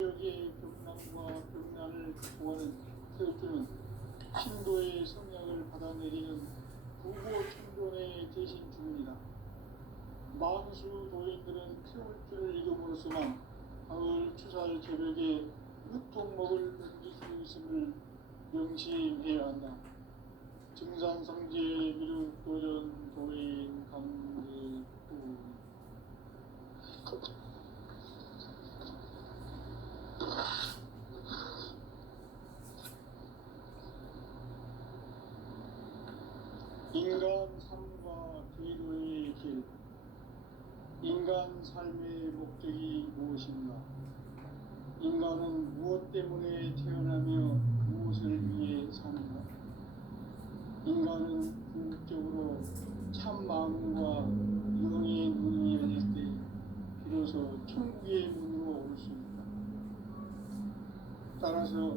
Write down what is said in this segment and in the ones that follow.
지역의 벽난과 벽난을 극복하는 태극주는 신도의 성령을 받아내리는 부고 천존의 대신 중입니다. 만수 도인들은 태울 줄을 읽음으로써만 가을 추살 저녁에 유통먹을 넘길 수 있음을 명심해야 한다. 증산성제 미륵도전 도인 강제도 인간 삶과 기도의 길. 인간 삶의 목적이 무엇인가? 인간은 무엇 때문에 태어나며 무엇을 위해 사는가? 인간은 궁극적으로 참 마음과 영의 문이 열릴 때 비로소 천국의 문으로 올 수 있다. 따라서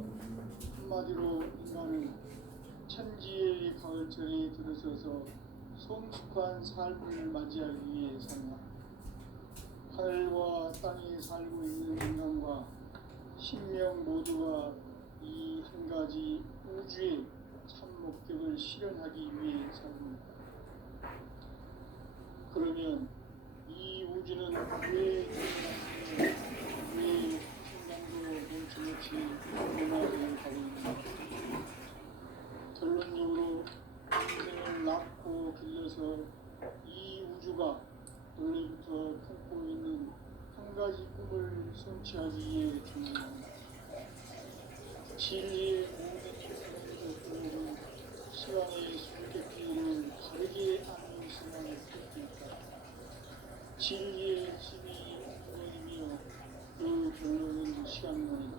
한마디로 인간은 천지의 가을철에 들어서서 성숙한 삶을 맞이하기 위해 산다. 하늘과 땅에 살고 있는 인간과 신명 모두가 이 한 가지 우주의 참 목적을 실현하기 위해 삽니다. 그러면 이 우주는 왜 태어났으며 왜 순간도 멈춤없이 변화되어 가고 있는가? 결론적으로 인생을 낳고 길러서 이 우주가 원래부터 품고 있는 한 가지 꿈을 성취하기 위해 존재합니다. 진리의 모든 인생을 시간의 수수께끼를 다르게 아는 시간을 펼치니까 진리의 힘이 우선이며 그 결론은 시간론이다.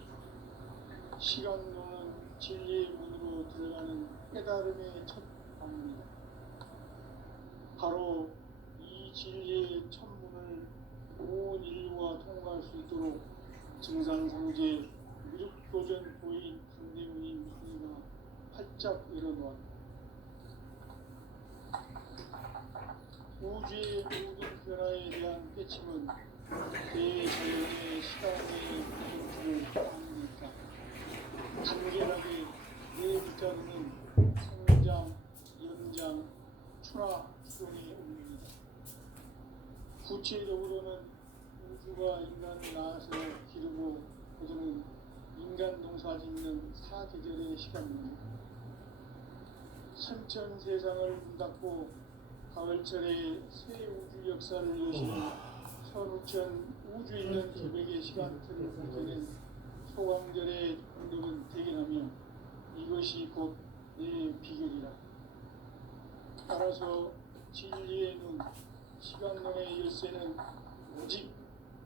시간론은 진리의 문으로 들어가는 깨달음의 첫 방문이다. 바로 이 진리의 첫 문을 온 인류가 통과할 수 있도록 증산상제 미륵도전 도인 강대문인 항의가 활짝 일어놓았다. 우주의 모든 변화에 대한 깨침은 대자연의 시간의 구조를 따르니까 간결하게 네 글자로는 성장, 연장, 출하, 추종의 의미입니다. 구체적으로는 우주가 인간을 낳아서 기르고 거두는 인간 농사 짓는 사계절의 시간입니다. 선천 세상을 문 닫고 가을철에 새 우주 역사를 여시는 선우천 우주 있는 기백의 시간틀을 펼쳐낸 소강절의 운동은 대견하며 이것이 곧 내 비결이라. 따라서 진리의 눈, 시간론의 열쇠는 오직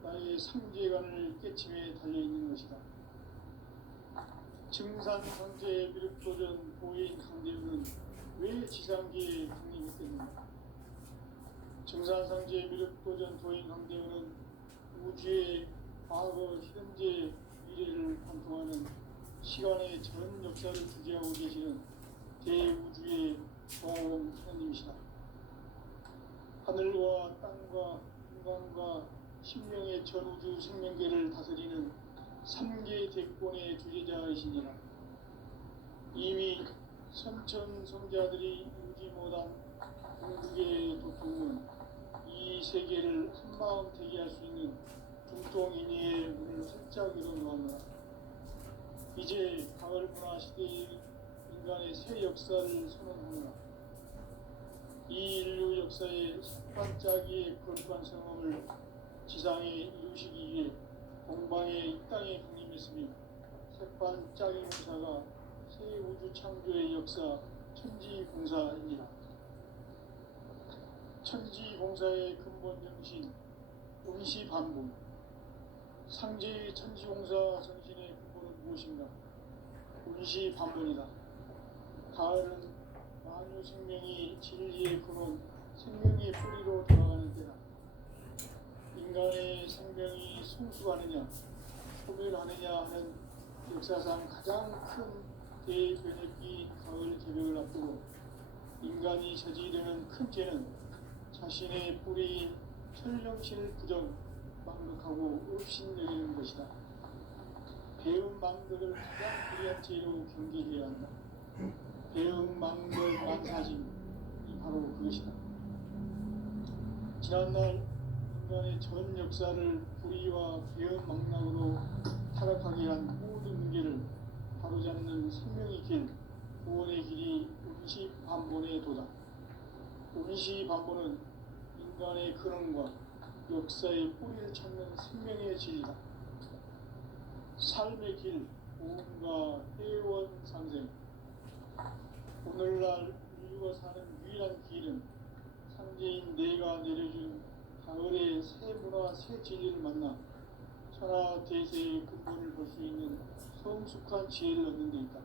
나의 상제관을 깨침에 달려있는 것이다. 증산상제 미륵도전 도인 강대우는 왜 지상계에 강림했겠는가? 증산상제 미륵도전 도인 강대우는 우주의 과거, 현재, 미래를 관통하는 시간의 전 역사를 주재하고 계시는 대우주의 영원 하나님이시다. 하늘과 땅과 인간과 신명의 전우주 생명계를 다스리는 3계 대권의 주제자이시니라. 이미 선천성자들이 인지 못한 우주계의 도통은 이 세계를 한마음 되게 할 수 있는 중통인의의 문을 활짝 열어놓았노라. 이제 가을 문화 시대의 인간의 새 역사를 선언하노라. 이 인류 역사의 반짝이의 거룩한 성험을 지상에 이루시기 위해 동방의 이 땅에 강림했으며 색반짝이 공사가 새 우주 창조의 역사 천지공사입니다. 천지공사의 근본 정신 응시반복. 상제의 천지공사 정신의 근본은 무엇인가? 응시반복이다. 가을은 만유 생명이 진리의 근원, 생명의 뿌리로 돌아가는 때다. 인간의 생명이 성숙하느냐, 소멸하느냐 하는 역사상 가장 큰 대변혁기 가을 개벽을 앞두고 인간이 저지르는 큰 죄는 자신의 뿌리인 천령신을 부정, 망각하고 업신여기는 것이다. 배은망덕을 가장 불리한 죄로 경계해야 한다. 배은망덕 만사짐이 바로 그것이다. 지난날 인간의 전 역사를 불의와 배은망락으로 타락하게 한 모든 문제를 바로잡는 생명의 길, 구원의 길이 운시반본의 도다. 운시반본은 인간의 근원과 역사의 뿌리를 찾는 생명의 진리다. 삶의 길, 구원과 회원 상생. 오늘날 인류가 사는 유일한 길은 상제인 내가 내려준 가을의 새 문화, 새 진리를 만나 천하 대세의 근본을 볼 수 있는 성숙한 지혜를 얻는 데 있다.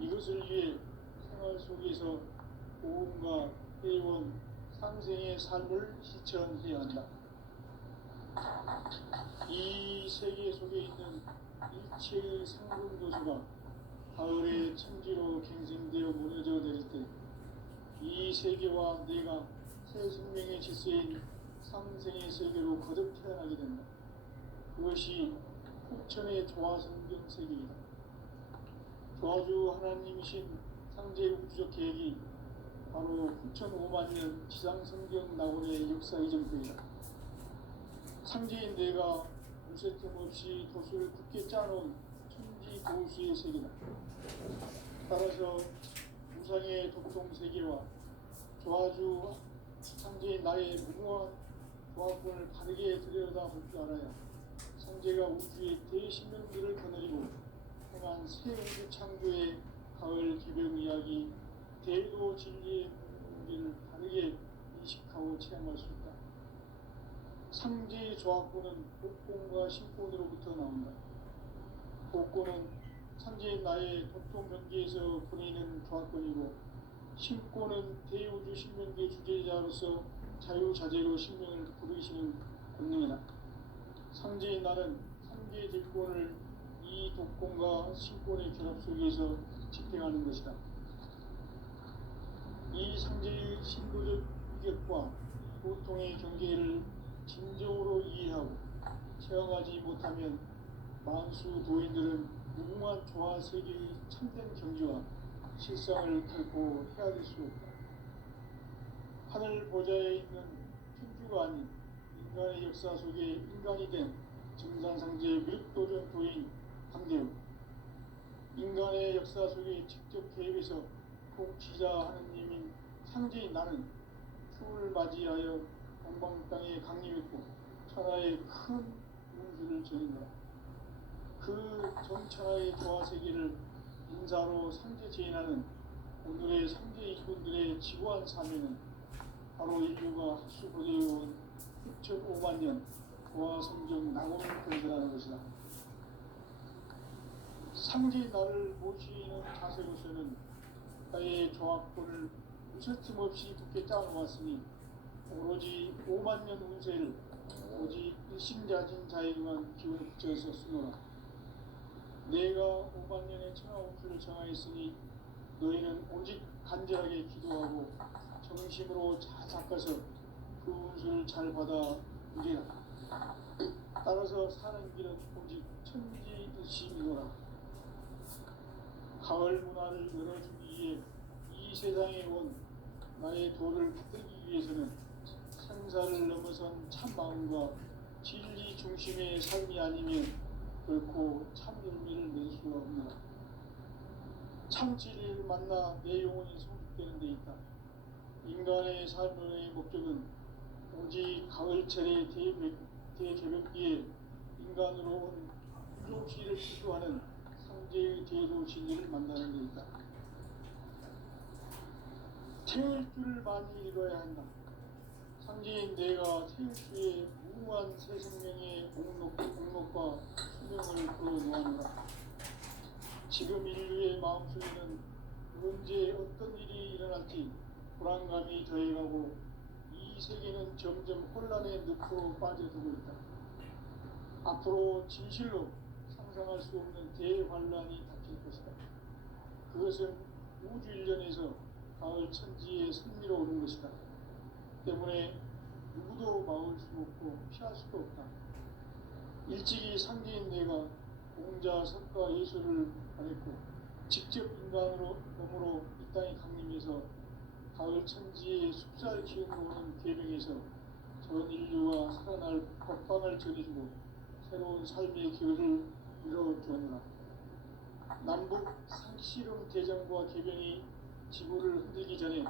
이것을 위해 생활 속에서 보험과 회원, 상생의 삶을 실천해야 한다. 이 세계 속에 있는 일체의 상분도수가 가을의 천지로 갱생되어 무너져 내릴 때 이 세계와 내가 새 생명의 질서인 상생의 세계로 거듭 태어나게 된다. 그것이 후천의 조화성경 세계이다. 조화주 하나님이신 상제 우주적 계획이 바로 후천 5만년 지상성경 낙원의 역사 이전부이다. 상제인 내가 무쇠틈 없이 도수를 굳게 짜놓은 천지 도수의 세계다. 따라서 우상의 독종 세계와 조화주 상제인 나의 무모한 조합권을 바르게 들여다볼 줄 알아야 상제가 우주의 대신명들을 거느리고 행한 새 우주 창조의 가을 기병 이야기, 대도 진리의 문제를 바르게 인식하고 체험할 수 있다. 상제의 조합권은 복권과 신권으로부터 나온다. 복권은 상제인 나의 독종 경계에서 보내는 조합권이고, 신권은 대우주 신명계 주제자로서 자유자재로 신명을 부르시는 권능이다. 상제인 나는 상계 대권을 이 독권과 신권의 결합 속에서 집행하는 것이다. 이 상제의 신도적 위격과 고통의 경계를 진정으로 이해하고 체험하지 못하면 만수 도인들은 무궁한 조화 세계의 참된 경지와 실상을 결코 헤아릴 수 없다. 하늘 보좌에 있는 천주가 아닌 인간의 역사 속에 인간이 된 정산상제 미륵도전 도인 강대우, 인간의 역사 속에 직접 개입해서 통치자 하느님인 상제인 나는 추을 맞이하여 동방 땅에 강림했고 천하의 큰 운수를 전했노라. 그 전천하의 조화 세계를 인사로 상제 제인하는 오늘의 상제 일꾼들의 지구한 사명은 바로 인류가 학수고대해온 6,5만 년 조화 성경 낙원을 건설하는 것이다. 상제인 나를 모시는 자세로서는 나의 조합권을 무쇠틈 없이 굳게 짜놓았으니 오로지 5만 년 운세를 오직 일심자진 자에게만 기운을 붙여서 쓰노라. 내가 5만 년의 천하 운수를 정하였으니 너희는 오직 간절하게 기도하고 정심으로 잘 닦아서 그 운수를 잘 받아 누리라. 따라서 사는 길은 오직 천지 의심이노라. 가을 문화를 열어주기 위해 이 세상에 온 나의 도를 붙들기 위해서는 생사를 넘어선 참 마음과 진리 중심의 삶이 아니면 결코 참 열매를 낼 수가 없노라. 참 진리를 만나 내 영혼이 성숙되는 데 있다. 인간의 삶의 목적은 오직 가을철의 대개벽기에 인간으로 온 유종시를 시주하는 상제의 대도 진리를 만나는 데 있다. 태울 줄을 많이 읽어야 한다. 상제인 내가 태울 주의 무궁한 새 생명의 목록과 수명을 풀어놓아노라. 지금 인류의 마음속에는 언제 어떤 일이 일어날지 불안감이 더해가고 이 세계는 점점 혼란의 늪으로 빠져들고 있다. 앞으로 진실로 상상할 수 없는 대환란이 닥칠 것이다. 그것은 우주 일련에서 가을 천지의 승리로 오는 것이다. 때문에 누구도 막을 수 없고 피할 수도 없다. 일찍이 상제인 내가 공자, 석가, 예수를 말했고 직접 인간으로 몸으로 이 땅에 강림해서 가을 천지의 숲살 기운으로 오는 계명에서 전 인류와 살아날 법방을 전해주고 새로운 삶의 기회를 이뤄주었노라. 남북 상씨름 대전과 계병이 지구를 흔들기 전에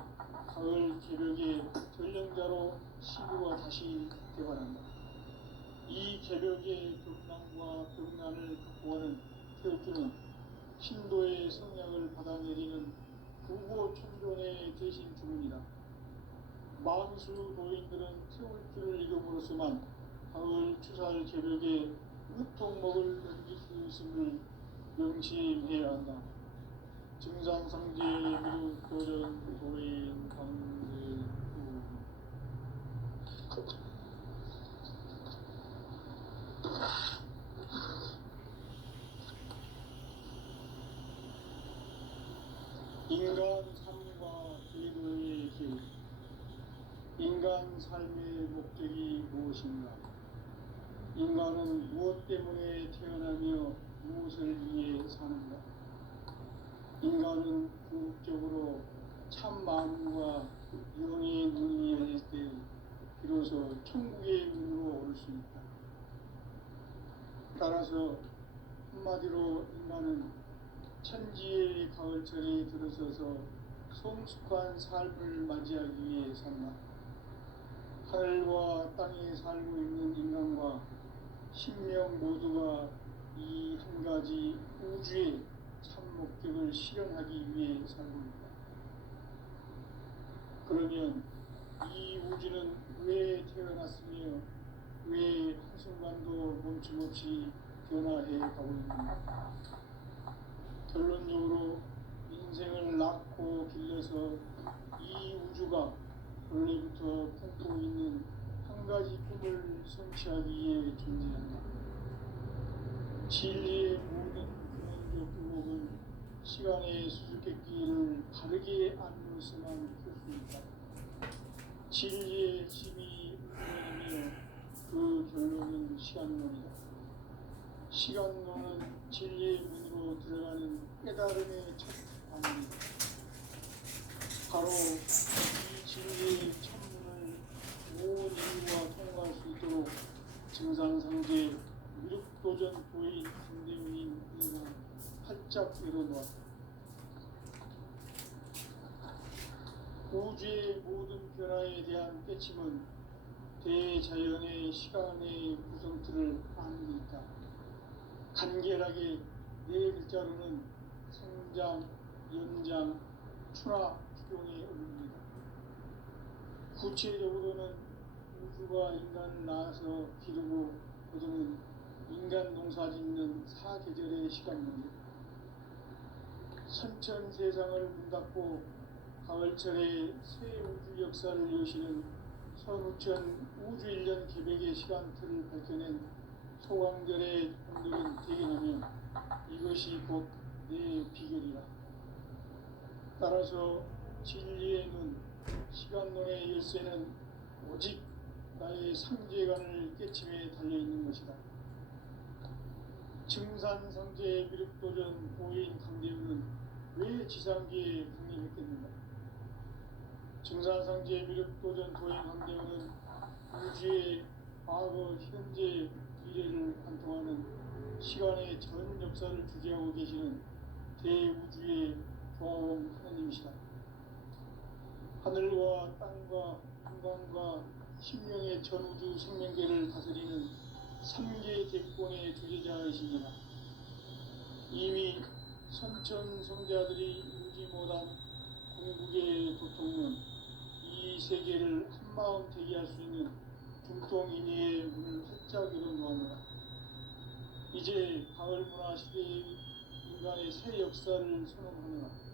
가을 개벽의 전령자로 시구가 다시 되관한다. 이 개벽의 경랑과 병난을 극복하는 태극기는 신도의 성약을 받아내리는 구보 천존의 대신 주문이다. 만수 도인들은 태울 줄을 이름으로서만 가을 추살 개벽에 으통먹을 넘길 수 있음을 명심해야 한다. 증상상제 미루 도전 도인 강제후 인간 삶과 제도의 길. 인간 삶의 목적이 무엇인가? 인간은 무엇 때문에 태어나며 무엇을 위해 사는가? 인간은 궁극적으로 참 마음과 영의 눈이 열릴 때 비로소 천국의 문으로 올 수 있다. 따라서 한마디로 인간은 천지의 가을철에 들어서서 성숙한 삶을 맞이하기 위해 산다. 하늘과 땅에 살고 있는 인간과 신명 모두가 이 한 가지 우주의 참 목적을 실현하기 위해 살고 있다. 그러면 이 우주는 왜 태어났으며 왜 한순간도 멈춤없이 변화해 가고 있는가? 결론적으로 인생을 낳고 길러서 이 우주가 원래부터 품고 있는 한 가지 꿈을 성취하기 위해 존재한다. 진리의 모든 근원적 의혹은 시간의 수수께끼를 바르게 안으로서만 풀 수 있다. 진리의 힘이 우주론이며 그 결론은 시간론이다. 시간론은 진리의 문으로 들어가는 깨달음의 첫 방문이다. 바로 이 진리의 첫문을 온 인류가 통과할 수 있도록 증상상제 미륵도전 도인 강대문인 이가 활짝 열어놓았다. 우주의 모든 변화에 대한 깨침은 대자연의 시간의 구성틀을 아는 데 있다. 간결하게 네 글자로는 생장, 연장, 추나 추경의 의미입니다. 구체적으로는 우주가 인간을 낳아서 기르고 거두는 인간 농사 짓는 사계절의 시간입니다. 선천 세상을 문 닫고 가을철에 새 우주 역사를 여시는 선우천 우주 1년 개백의 시간틀을 밝혀낸 소강절의 분들은 대견하며 이것이 곧 내 비결이라. 따라서 진리의 눈, 시간론의 열쇠는 오직 나의 상제관을 깨침에 달려있는 것이다. 증산상제 미륵도전 보인 강대우는 왜 지상계에 강림했겠는가? 증산상제 미륵도전 도인 강대우는 우주의 과거, 현재, 미래를 관통하는 시간의 전 역사를 주재하고 계시는 대우주의 조화원 하나님이시다. 하늘과 땅과 인간과 신명의 전우주 생명계를 다스리는 삼계 대권의 주제자이십니다. 이미 선천성자들이 이루지 못한 궁극의 도통은 이 세계를 한마음 되게 할 수 있는 중통인의의 문을 활짝 열어놓았노라. 이제 가을 문화 시대의 인간의 새 역사를 선언하노라.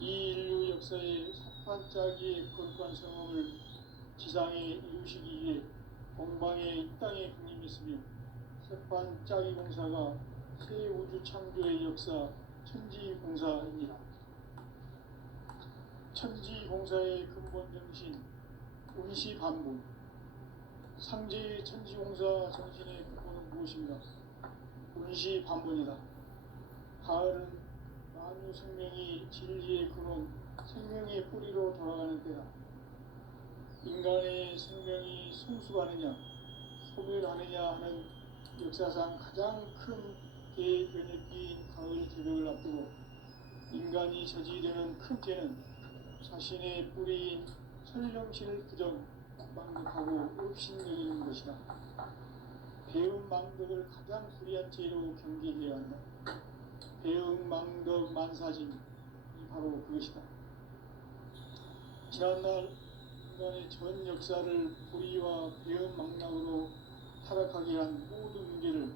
이 인류 역사의 삿발짜기의 거룩한 성험을 지상에 이루시기 위해 공방에 이 땅에 강림했으며 삿발짜기 공사가 새 우주 창조의 역사 천지공사입니다. 천지공사의 근본 정신 응시반복. 상제의 천지공사 정신의 근본은 무엇인가? 운시반본이다. 가을은 만유 생명이 진리의 근원, 생명의 뿌리로 돌아가는 때다. 인간의 생명이 성숙하느냐, 소멸하느냐 하는 역사상 가장 큰 대변혁기인 가을 개벽을 앞두고 인간이 저지르는 큰 죄는 자신의 뿌리인 설령신을 부정, 망덕하고 업신여기는 것이다. 배움 망덕을 가장 불의한 죄로 경계해야 한다. 배움 망덕 만사진이 바로 그것이다. 지난날 인간의 전 역사를 불의와 배움 망락으로 타락하게 한 모든 문제를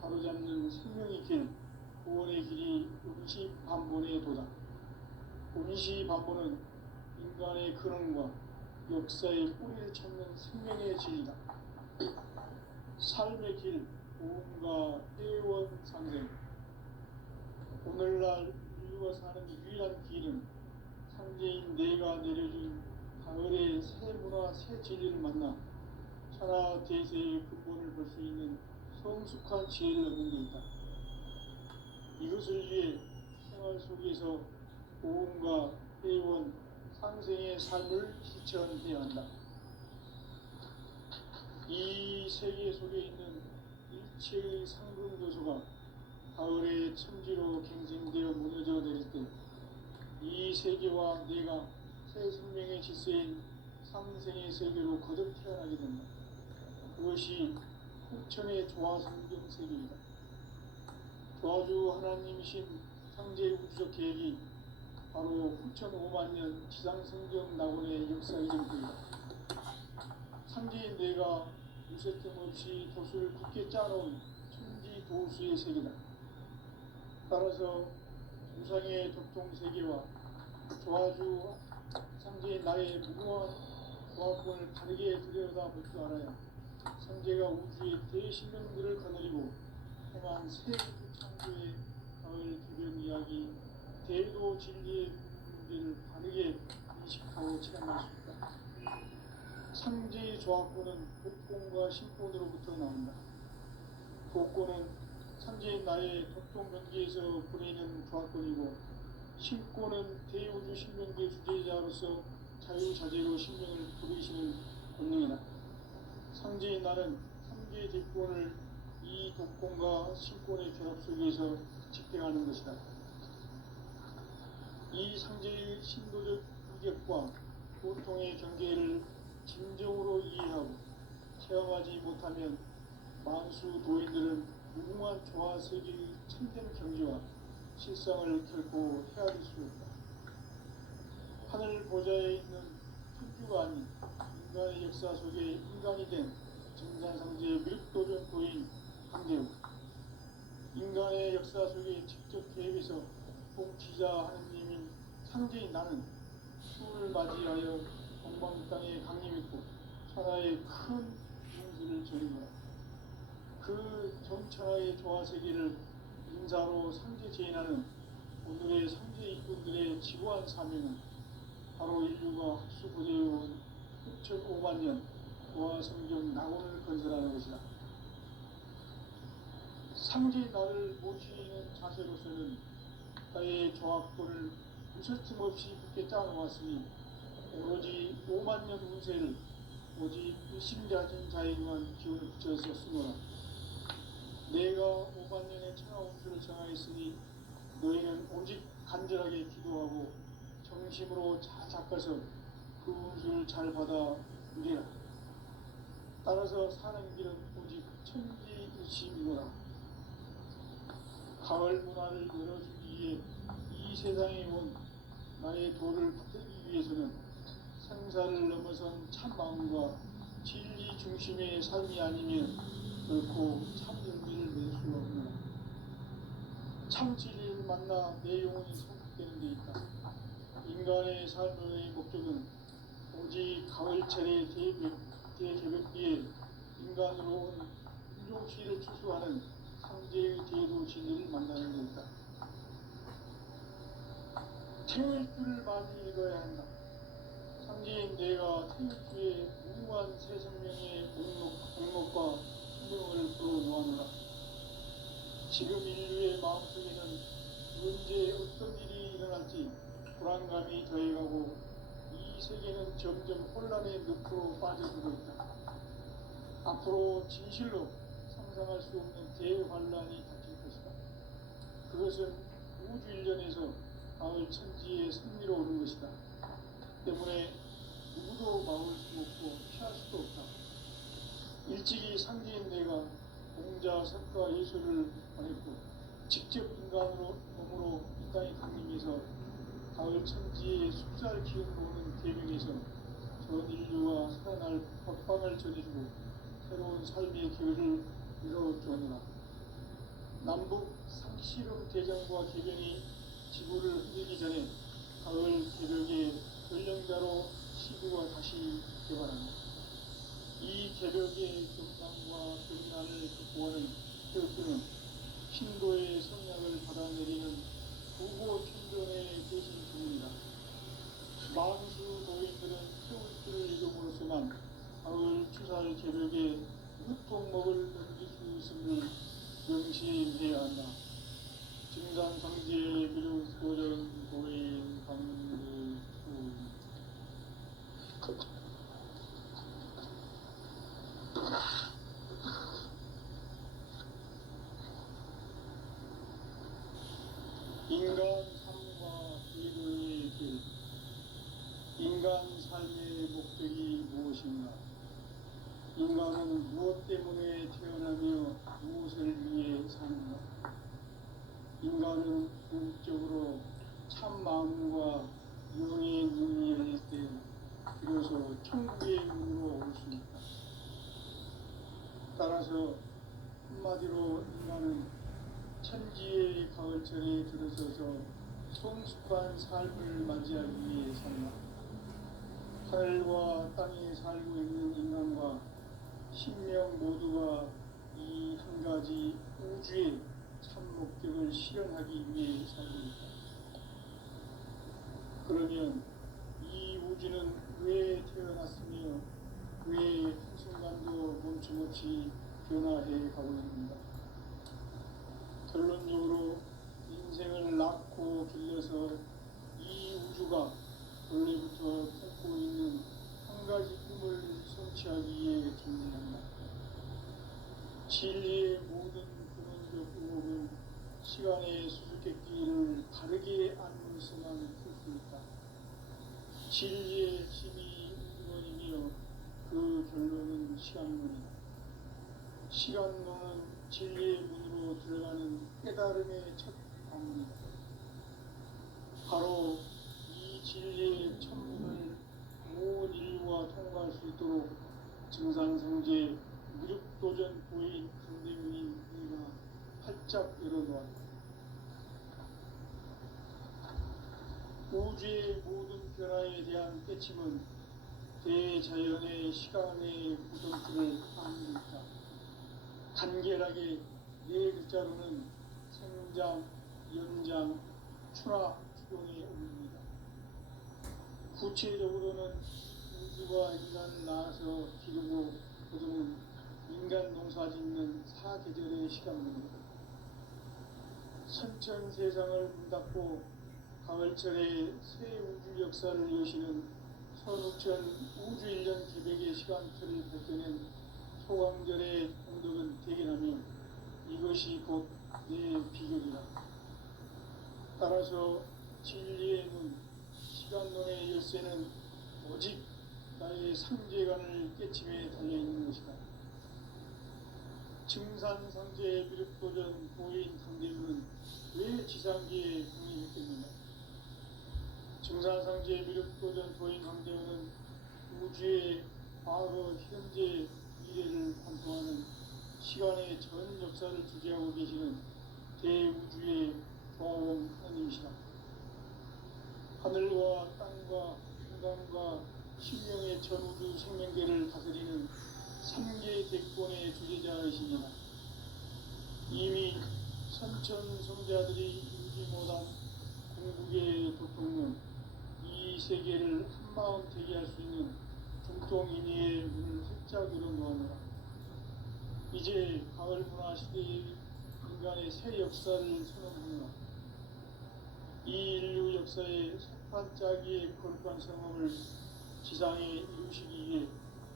바로잡는 생명의 길, 구원의 길이 운시반본의 도다. 운시반본은 인간의 근원과 역사의 뿌리를 찾는 생명의 진리다. 삶의 길, 고음과 애원상생. 오늘날 인류가 사는 유일한 길은 상제인 내가 내려준 가을의 새 문화, 새 진리를 만나 천하 대세의 근본을 볼 수 있는 성숙한 지혜를 얻는 데 있다. 이것을 위해 생활 속에서 고음과 애원, 상생의 삶을 실천해야 한다. 이 세계 속에 있는 일체의 상금 요소가 가을의 천지로 갱생되어 무너져 내릴 때 이 세계와 내가 새 생명의 질서인 상생의 세계로 거듭 태어나게 된다. 그것이 후천의 조화성경 세계이다. 조화주 하나님이신 상제 우주적 계획이 바로 후천 5만년 지상성경 낙원의 역사 이정표이다. 상제인 내가 무쇠뜸 없이 돛을 굳게 짜놓은 천지 도수의 세계다. 따라서 우상의 덕종 세계와 조화주 상제인 나의 무궁한 조합권을 다르게 들여다볼 줄 알아야 상제가 우주의 대신명들을 거느리고 행한 새 우주 창조의 가을 개변 이야기, 대도 진리의 문제를 바르게 인식하고 체험할 수 있다. 상제의 조합권은 복권과 신권으로부터 나온다. 복권은 상제인 나의 덕종 경계에서 보내는 조합권이고, 신권은 대우주 신명계 주제자로서 자유자재로 신명을 부르시는 권능이다. 상제인 나는 상제 대권을 이 독권과 신권의 결합 속에서 집행하는 것이다. 이 상제의 신도적 위격과 고통의 경계를 진정으로 이해하고 체험하지 못하면 만수 도인들은 무궁한 조화 세계의 참된 경지와 실상을 결코 헤아릴 수 없다. 하늘 보좌에 있는 천주가 아닌 인간의 역사 속에 인간이 된 정산상제의 밀도전도인 강대우, 인간의 역사 속에 직접 개입해서 봉치자 하느님인 상제인 나는 수을 맞이하여 동방 땅에 강림했고 천하의 큰 용수를 전한 거다. 그 전천하의 조화세계를 인사로 상제 제인하는 오늘의 상제 일꾼들의 지고한 사명은 바로 인류가 학수고대해온 6,500년 조화성경 낙원을 건설하는 것이다. 상제인 나를 모시는 자세로서는 나의 조합권을 무설침 없이 굳게 짜놓았으니 오로지 5만년 운세를 오직 일심가진 자에게만 기운을 붙여서 쓰노라. 내가 5만년의 천하 운수를 정하였으니 너희는 오직 간절하게 기도하고 정심으로 잘 닦아서 그 운수를 잘 받아 누리라. 따라서 사는 길은 오직 천지일심이노라. 가을 문화를 열어주기 위해 이 세상에 온 나의 도를 붙들기 위해서는 생사를 넘어선 참 마음과 진리 중심의 삶이 아니면 결코 참 열매를 맺을 수가 없노라. 참 진리를 만나 내 영혼이 성숙되는 데 있다. 인간의 삶의 목적은 오직 가을철의 대개벽기에 인간으로 온 인종시를 추수하는 상제의 대도 진리를 만나는 데 있다. 태일주를 많이 읽어야 한다. 상제인 내가 태일주의 무궁한 새 생명의 목록과 생명을 불어놓았노라. 지금 인류의 마음속에는 언제 어떤 일이 일어날지 불안감이 더해가고 이 세계는 점점 혼란의 늪으로 빠져들고 있다. 앞으로 진실로 상상할 수 없는 대환란이 닥칠 것이다. 그것은 우주 일련에서 가을 천지의 승리로 오는 것이다. 때문에 누구도 막을 수 없고 피할 수도 없다. 일찍이 상제인 내가 공자, 석가, 예수를 보냈고 직접 인간으로 몸으로 이 땅에 강림해서 가을 천지의 숫살 기운으로 오는 계명에서 전 인류와 살아날 법방을 전해주고 새로운 삶의 기회를 이뤄주었노라. 남북 상실험 대장과 개변이 지구를 흔들기 전에 가을 개벽의 전령자로 시구가 다시 개발한다. 이 개벽의 경상과 경난을 극복하는 태극기는 신도의 성약을 받아내리는 부고 천전의 대신 주문이다. 만수 도인들은 태울기를 이름으로서만 가을 추살 개벽에 유통 먹을 넘길 수 있음을 명심해야 한다. 증산상지의 비룡소전 고인 강릉 인간 삶과 의도의 길. 인간 삶의 목적이 무엇인가? 인간은 무엇 때문에 태어나며 무엇을 위해 사는가? 인간은 궁극적으로 참 마음과 영의 눈이 열릴 때 비로소 천국의 문으로 올 수 있다. 따라서 한마디로 인간은 천지의 가을철에 들어서서 성숙한 삶을 맞이하기 위해 산다. 하늘과 땅에 살고 있는 인간과 신명 모두가 이 한 가지 우주의 참 목적을 실현하기 위해 살고 있다. 그러면 이 우주는 왜 태어났으며 왜 한순간도 멈춤없이 변화해 가고 있는가? 결론적으로 인생을 낳고 길러서 이 우주가 원래부터 품고 있는 한 가지 꿈을 성취하기 위해 존재한다. 진리의 모든 근원적 의혹은 시간의 수수께끼를 바르게 안물서만 풀 수 있다. 진리의 핵심이 우주론이며 그 결론은 시간론이다. 시간론은 진리의 문으로 들어가는 깨달음의 첫 방문이다. 바로 이 진리의 천문을 온 인류가 통과할 수 있도록 증산성제 무력도전 보인 강대문인 우리가 활짝 열어놓았다. 우주의 모든 변화에 대한 깨침은 대자연의 시간의 구성틀을 담고 있다. 간결하게 네 글자로는 생장, 연장, 추나, 추동의 의미입니다. 구체적으로는 우주가 인간을 낳아서 기르고 거두는 인간 농사 짓는 사계절의 시간입니다. 선천 세상을 문 닫고 가을철에 새 우주 역사를 여시는 선우천 우주 1년 개벽의 시간틀을 밝혀낸 소강절의 공덕은 대견하며 이것이 곧 내 비결이다. 따라서 진리의 문, 시간론의 열쇠는 오직 나의 상제관을 깨침에 달려있는 것이다. 증산상제 미륵도전 보인 강대문은 왜 지상기에 공인했겠느냐? 증산상제 미륵도전 보인 강대문은 우주의 과거, 현재, 미래를 관통하는 시간의 전 역사를 주재하고 계시는 대우주의 조화원 하나님이시다. 하늘과 땅과 인간과 신명의 전우주 생명계를 다스리는 3개 대권의 주재자이십니다. 이미 선천 성자들이 인지 못한 궁극의 도통론, 이 세계를 한마음 되게 할 수 있는 중통인의의 문을 활짝 열어놓았노라. 이제 가을 문화 시대의 인간의 새 역사를 선언하노라. 이 인류 역사의 석판짜기의 거룩한 성험을 지상에 이루시기 위해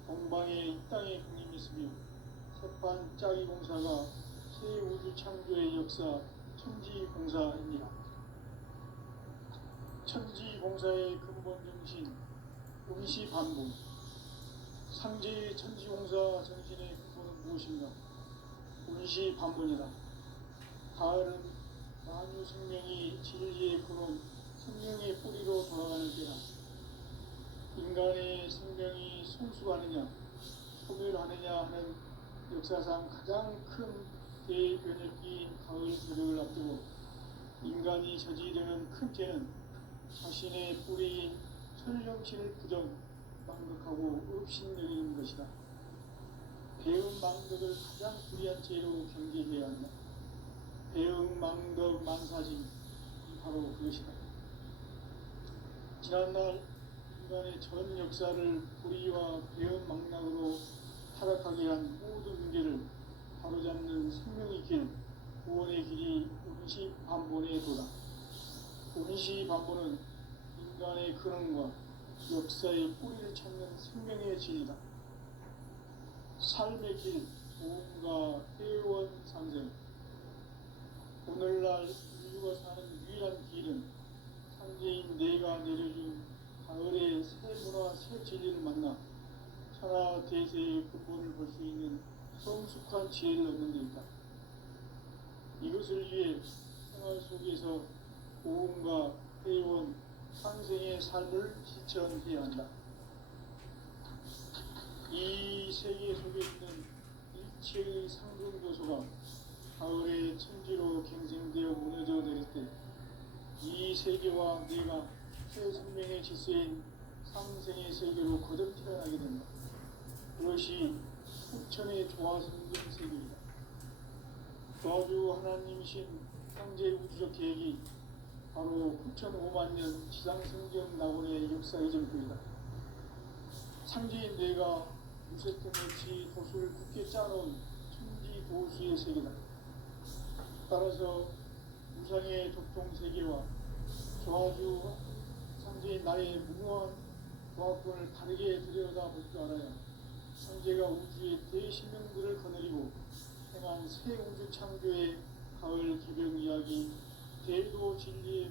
동방의 이 땅에 공임했으며 석판짜기 공사가 새 우주 창조의 역사 천지공사입니다. 천지공사의 근본 정신 운시반복. 상제의 천지공사 정신의 근본은 무엇인가? 운시반복이다. 가을은 만유 생명이 진리의 근원 생명의 뿌리로 돌아가는 때다. 인간의 생명이 성숙하느냐 소멸하느냐 하는 역사상 가장 큰 대변혁기인 가을 새벽을 앞두고 인간이 저지르는 큰 죄는 자신의 뿌리인 설령신을 부정 망극하고 업신여기는 것이다. 배은 망덕을 가장 불의한 죄로 경계해야 한다. 배은 망덕 만사진 바로 그것이다. 지난날 인간의 전 역사를 불의와 배은 망락으로 타락하게 한 모든 문제를 바로잡는 생명의 길, 구원의 길이 운시반본의 도다. 운시반본은 인간의 근원과 역사의 뿌리를 찾는 생명의 진리다. 삶의 길, 도움과 회원 상생. 오늘날 인류가 사는 유일한 길은 상제인 내가 내려준 가을의 새 문화, 새 진리를 만나 천하 대세의 근본을 볼 수 있는 성숙한 지혜를 얻는 데 있다. 이것을 위해 생활 속에서 도움과 회원, 상생의 삶을 실천해야 한다. 이 세계 속에 있는 일체의 상승 요소가 가을의 천지로 갱생되어 무너져 내릴 때 이 세계와 내가 새 생명의 질서인 상생의 세계로 거듭 태어나게 된다. 그것이 후천의 조화성경 세계이다. 조화주 하나님이신 상제 우주적 계획이 바로 9,500,000년 지상성경 낙원의 역사의 전표이다. 상제인 내가 무쇠틈 없이 도수를 굳게 짜놓은 천지 도수의 세계다. 따라서 우상의 도통세계와 조화주 상제인 나의 무모한 조합권을 다르게 들여다볼 줄 알아야 상제가 우주의 대신명들을 거느리고 행한 새 우주 창조의 가을 개벽 이야기 대도 진리의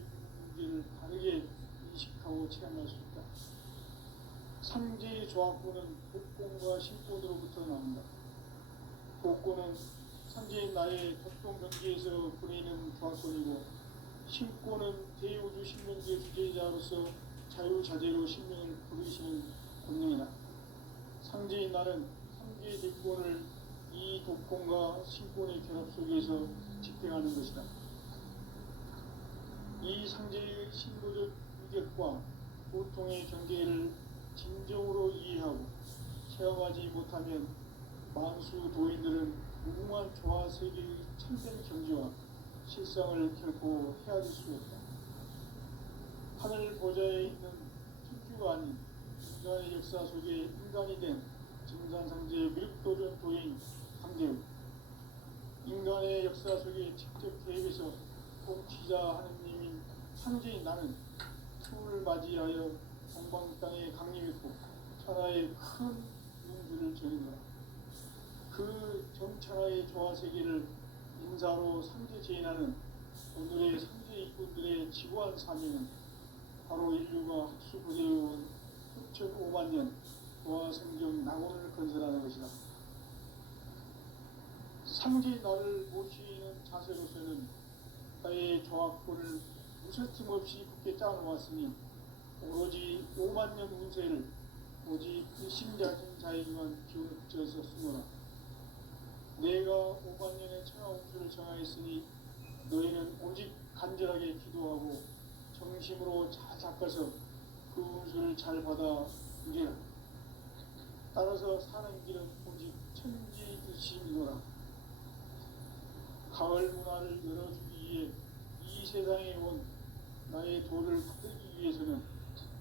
문제를 다르게 인식하고 체험할 수 있다. 상제의 조합권은 복권과 신권으로부터 나온다. 복권은 상제인 나의 도통 경계에서 보내는 조합권이고 신권은 대우주 신명기의 주제자로서 자유자재로 신명을 부르시는 권능이다. 상제인 나는 상제의 대권을 이 도권과 신권의 결합 속에서 집행하는 것이다. 이 상제의 신도적 위격과 고통의 경계를 진정으로 이해하고 체험하지 못하면 만수 도인들은 무궁한 조화 세계의 참된 경지와 실상을 결코 헤아릴 수 없다. 하늘 보좌에 있는 천주가 아닌 인간의 역사 속에 인간이 된 증산상제의 미륵도전 도인 강대우. 인간의 역사 속에 직접 개입해서 통치자 하느님인 상제인 나는 추을 맞이하여 동방 땅에 강림했고 천하의 큰 문주를 전했노라. 그 정천하의 조화 세계를 인사로 상제 제인하는 오늘의 상제 일꾼들의 지구한 사명은 바로 인류가 학수부대해온 9,500,000년 조화 성경 낙원을 건설하는 것이다. 상제 나를 모시는 자세로서는 나의 조합권을 무쇠틈 없이 굳게 짜놓았으니 오로지 50,000년 운세를 오직 일심자진 자에게만 기운을 붙여서 쓰노라. 내가 50,000년의 천하 운수를 정하였으니 너희는 오직 간절하게 기도하고 정심으로 잘 닦아서 그 운수를 잘 받아 누리라. 따라서 사는 길은 오직 천지 뜻이니라. 가을 문화를 열어주기 위해 이 세상에 온 나의 도를 받들기 위해서는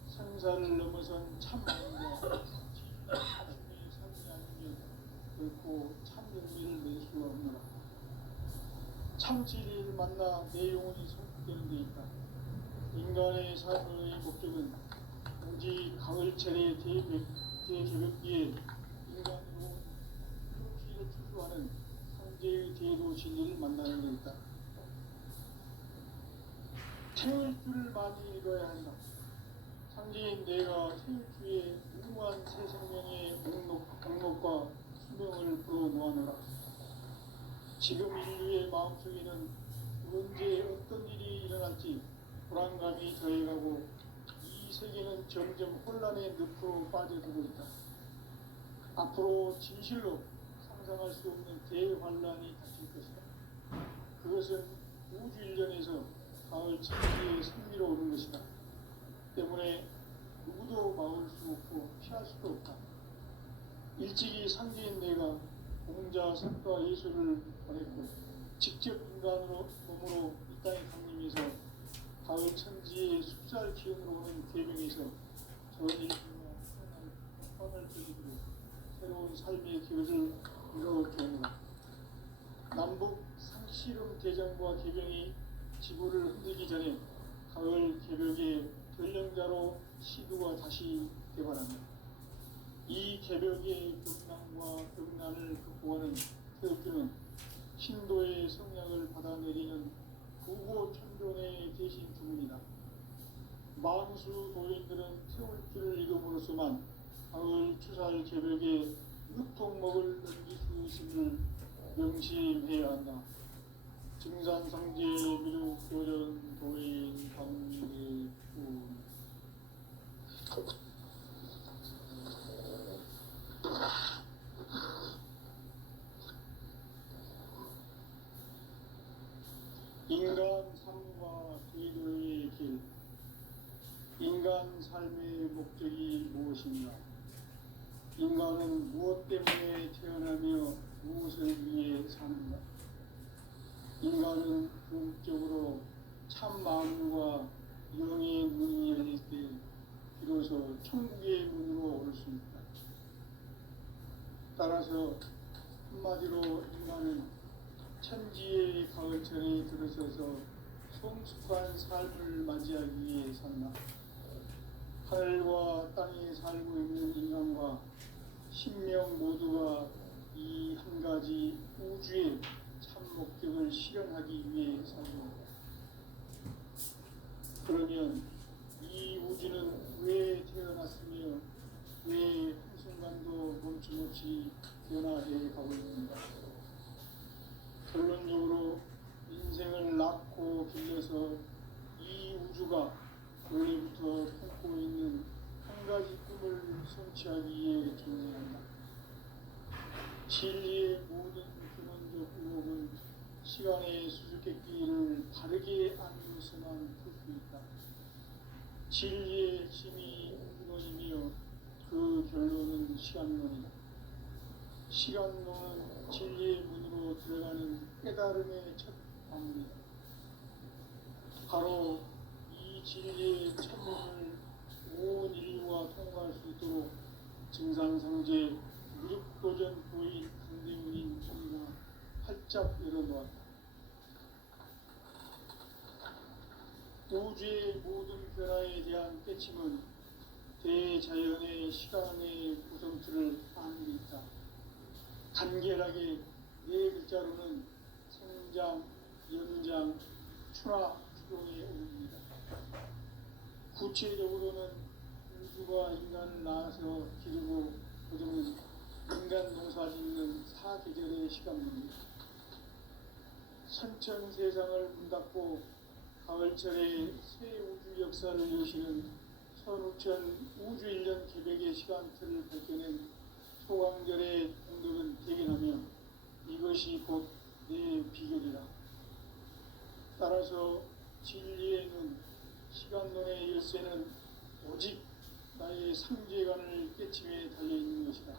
생사를 넘어선 참마음과 지중의 삶이 아니면 결코 참 열매를 낼 수가 없노라. 참 진리를 만나 내 영혼이 성숙되는 데 있다. 인간의 삶의 목적은 오직 가을철의 대개벽기에 인간으로 현실을 추구하는 상제의 제도 진리를 만나는 데 있다. 태울 줄을 많이 읽어야 한다. 상제인 내가 태울 주에 무한 새 생명의 목록과 수명을 불어놓아노라. 지금 인류의 마음속에는 언제 어떤 일이 일어날지 불안감이 더해가고 이 세계는 점점 혼란의 늪으로 빠져들고 있다. 앞으로 진실로 상상할 수 없는 대환란이 닥칠 것이다. 그것은 우주 일련에서 가을 천지의 승리로 오는 것이다. 때문에 누구도 막을 수 없고 피할 수도 없다. 일찍이 상제인 내가 공자, 석가, 예수를 보냈고 직접 인간으로 몸으로 이 땅에 강림해서 가을 천지의 숲살 기운으로 오는 계명에서 전 인류와 선을 저지고 새로운 삶의 길을 이뤄주오노라. 남북 상씨름 대장과 개병이 지구를 흔들기 전에 가을 개벽의 전령자로 시두가 다시 개발한다. 이 개벽의 격난과 격난을 극복하는 태극기는 신도의 성약을 받아내리는 구호 천존의 대신 주문이다. 만수 도인들은 태울 줄을 읽음으로써만 가을 추살 개벽의 유통목을 넘길 수 있음을 명심해야 한다. 증산상제 미륵도전 도인 강민의 군 인간 삶과 기도의 길. 인간 삶의 목적이 무엇인가? 인간은 무엇 때문에 태어나며 무엇을 위해 사는가? 인간은 궁극적으로 참 마음과 영의 문이 열릴 때 비로소 천국의 문으로 올 수 있다. 따라서 한마디로 인간은 천지의 가을철에 들어서서 성숙한 삶을 맞이하기 위해 산다. 하늘과 땅에 살고 있는 인간과 신명 모두가 이 한 가지 우주의 참 목적을 실현하기 위해 산다. 그러면 이 우주는 왜 태어났으며 왜 한순간도 멈춤없이 변화해 가고 있는가? 결론적으로 인생을 낳고 길러서 이 우주가 원래부터 품고 있는 한 가지 꿈을 성취하기 위해 존재한다. 진리의 모든 근원적 의혹은 시간의 수수께끼를 바르게 알면서만 풀 수 있다. 진리의 핵심이 근원이며 그 결론은 시간론이다. 시간론은 진리의 문으로 들어가는 깨달음의 첫 방문이다. 바로 이 진리의 첫문을 온 인류가 통과할 수 있도록 증산상제 미륵도전 도인 강대문인 우리가 활짝 열어놓았다. 우주의 모든 변화에 대한 깨침은 대자연의 시간의 구성틀을 아는 데 있다. 간결하게 네 글자로는 성장, 연장, 추나, 추동의 오름입니다. 구체적으로는 우주가 인간을 낳아서 기르고 거두는 인간 농사 짓는 사계절의 시간입니다. 선천 세상을 문 닫고 가을철에 새 우주 역사를 여시는 선우천 우주 1년 개벽의 시간틀을 밝혀낸 소강절의 공덕은 대견하며 이것이 곧 내 비결이라. 따라서 진리의 눈, 시간론의 열쇠는 오직 나의 상제관을 깨침에 달려있는 것이다.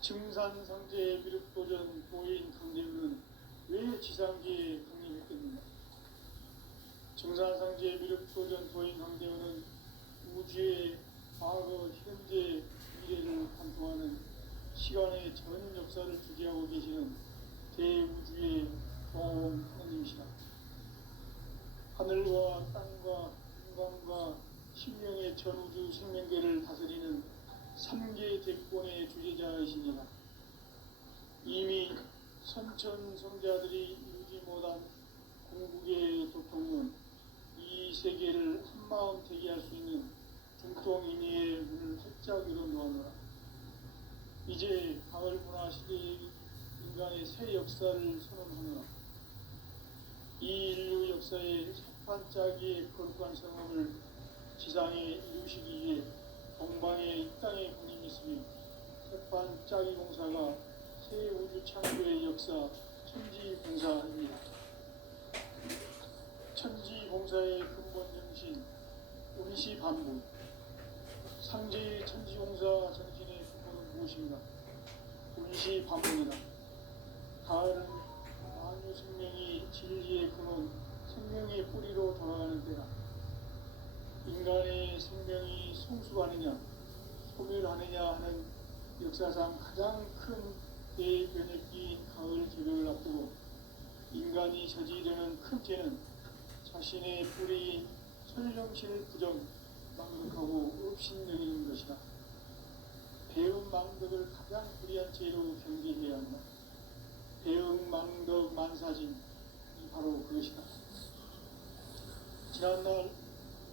증산상제 미륵도전 도인 강대우는 왜 지상계에 강림했겠는가? 증산상제 미륵도전 도인 강대우는 우주의 과거, 현재, 미래를 관통하는 시간의 전 역사를 주재하고 계시는 대우주의 나온 하느님이시라. 하늘과 땅과 인간과 신령의 전우주 생명계를 다스리는 삼계 대권의 주제자이시니라. 이미 선천성자들이 이루지 못한 궁극의 도통문, 이 세계를 한마음 되게 할 수 있는 중동인의의 문을 활짝 열어놓아노라. 이제 가을 문화 시대의 인간의 새 역사를 선언하노라. 이 인류 역사의 첫판짜기의 거룩한 성업을 지상에 이루시기 위해 동방의 이 땅에 군림이 있으며 첫판짜기 공사가 새 우주 창조의 역사 천지공사입니다. 천지공사의 근본 정신 운시반부, 상제의 천지공사 정신의 근본은 무엇인가? 운시반부이다. 가을은 만유 생명이 진리의 근원, 생명의 뿌리로 돌아가는 때다. 인간의 생명이 성숙하느냐 소멸하느냐 하는 역사상 가장 큰 대변혁기인 가을 개벽을 앞두고 인간이 저지르는 큰 죄는 자신의 뿌리인 설령신을 부정, 망덕하고 업신여기는 것이다. 배음 망덕을 가장 불의한 죄로 경계해야 한다. 배음 망덕 만사진이 바로 그것이다. 지난날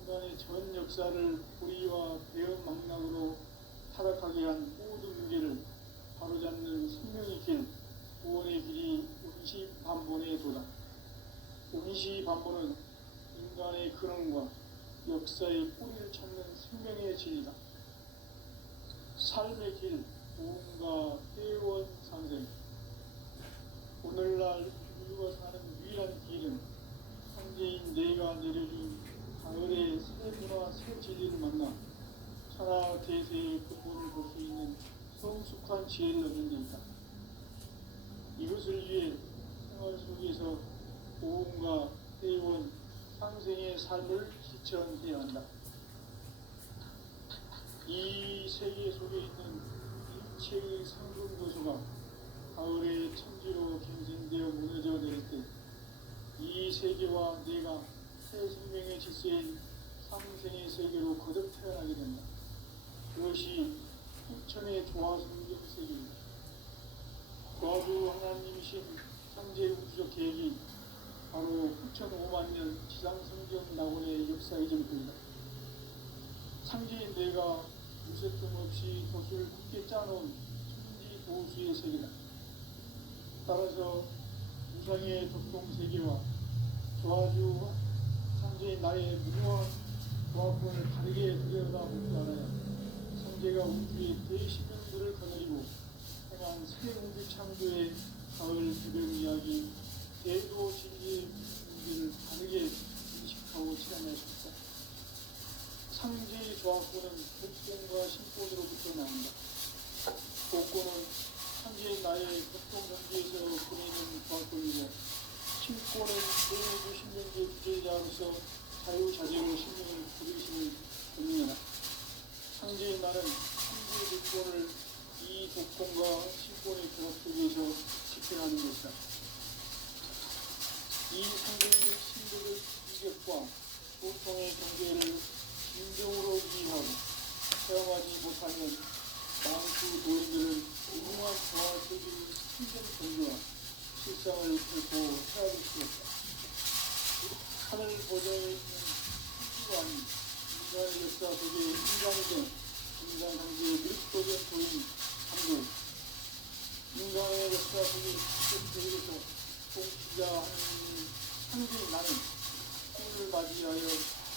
인간의 전 역사를 불의와 배음 망락으로 타락하게 한 모든 문제를 바로잡는 생명의 길, 구원의 길이 운시반본의 도다. 운시반본은 인간의 근원과 역사의 뿌리를 찾는 생명의 진리다. 삶의 길, 무언가 회원 상생. 오늘날 인류가 사는 유일한 길은 황제인 내가 내려준 가을의 새 문화, 새 진리를 만나 천하 대세의 근본을 볼 수 있는 성숙한 지혜를 얻는 데 있다. 이것을 위해 생활 속에서 보험과 회원, 상생의 삶을 실천해야 한다. 이 세계 속에 있는 일체의 상금 도서가 가을의 천지로 갱생되어 무너져 내릴 때 이 세계와 내가 새 생명의 질서인 상생의 세계로 거듭 태어나게 된다. 그것이 후천의 조화성경 세계입니다. 조화주 하나님이신 창제 우주적 계획이 바로 후천 5만 년 지상성경 낙원의 역사의 전부이다. 창제인 내가 무쇠뜸 없이 돛을 굳게 짜놓은 천지 보수의 세계다. 따라서 우상의 독동세계와 조화주 창제인 나의 무모한 조합권을 다르게 들여다볼 줄 알아야 성제가 우주의 대시명들을 거느리고 행한 새 우주 창조의 가을 개벽 이야기, 대도 진리의 문제를 다르게 인식하고 체험할 수 있다. 상제의 조합권은 복권과 신권으로부터 나온다. 복권은 창제인 나의 복동경지에서 보내는 조합권이고 신권은 대우주 신명계 주제자로서 자유자재로 신명을 부르심을 권유하라. 창제인 나는 창제의 복권을 이 복권과 신권의 결합 속에서 집행하는 것이다. 이 상대의 신들의 인격과 보통의 경계를 진정으로 이해하고 체험하지 못하면 망수 도인들은 무궁한 조화 세계의 신전 경계와 실상을 결코 헤아릴 수 없다. 하늘 보좌에 있는 천지가 아닌 인간의 역사 속에 인간이 된 인간 관계의 밀도된 도인 삼도, 인간의 역사 속에 시스템에서 통치자 하는 상대인 나는 꿈을 맞이하여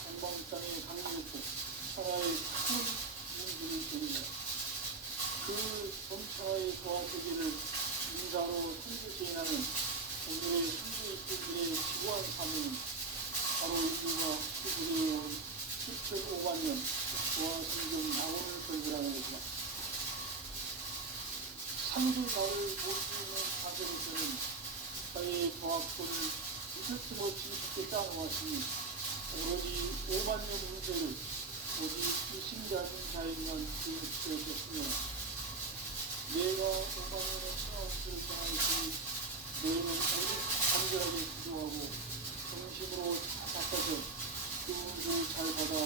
동방 땅에 강력했고 천하의 큰 문제를 제기한다. 그 전천하의 조화 세계를 인자로 선주시행하는 오늘의 선주입들의 지구한 사명은 바로 인류가 수주되어온 10,500만 년 조화성경 낙원을 건설하는 것이다. 상주 나를 볼 수 있는 사정에서는 사회의 조합권을 무색심 없이 쉽게 짜놓았으니 오로지 5만 년 문제를 오직 불신자는 자에게만 기억되었으며 내가 5만 년의 신앙을 정하였으니 너희는 오직 잠재 간절하게 기도하고 정심으로 닦아서 교훈을 잘 받아